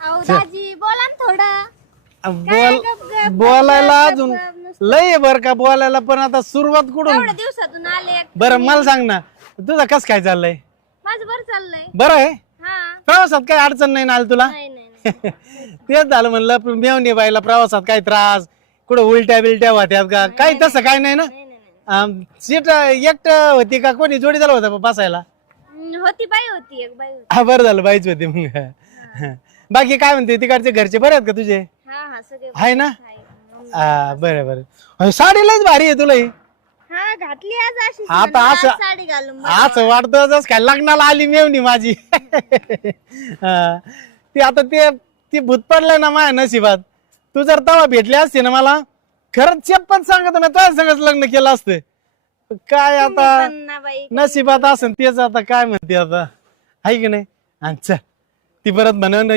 अहो दाजी बोला ना थोडं. बोलायला अजून लय बर का बोलायला, पण आता सुरुवात कुठून? एवढ्या दिवसातून आले. बरं मला सांग ना, तुझं कस काय चाललंय? माझं बरं चाललंय. बरं आहे. हा. प्रवासात काही अडचण नाही ना आली तुला? नाही नाही तेच झालं म्हणलं, मेवणी बाईला प्रवासात काही त्रास, कुठं उलट्या बिलट्या होत्यात का? काही तसं काही नाही ना? सीट एकट होती का कोणी जोडीदार होता बसायला? होती बाई होती एक बाई होती. हा बरं झालं, बाईच होती मग. बाकी काय म्हणते, तिकडचे घरचे बरे आहेत का तुझे? हा हा सगळे आहे ना? आहे. बरं बरं. साडी लयच भारी आहे तुला ही. हा घातली आज अशी आता असं साडी घालून असं वाटतं जस काय लग्नाला आली मेवणी माझी. ती आता ती भूत पडलंय ना माझ्या नशिबात. तू जर तवा भेटली असते ना मला, खरंच चेप्पन सांगत ना तुझ्या संगच लग्न केलं असतं. काय आता बाई. नशिबात असेल तेच, आता काय म्हणते आता, आहे की नाही? आणि चल ती परत म्हणून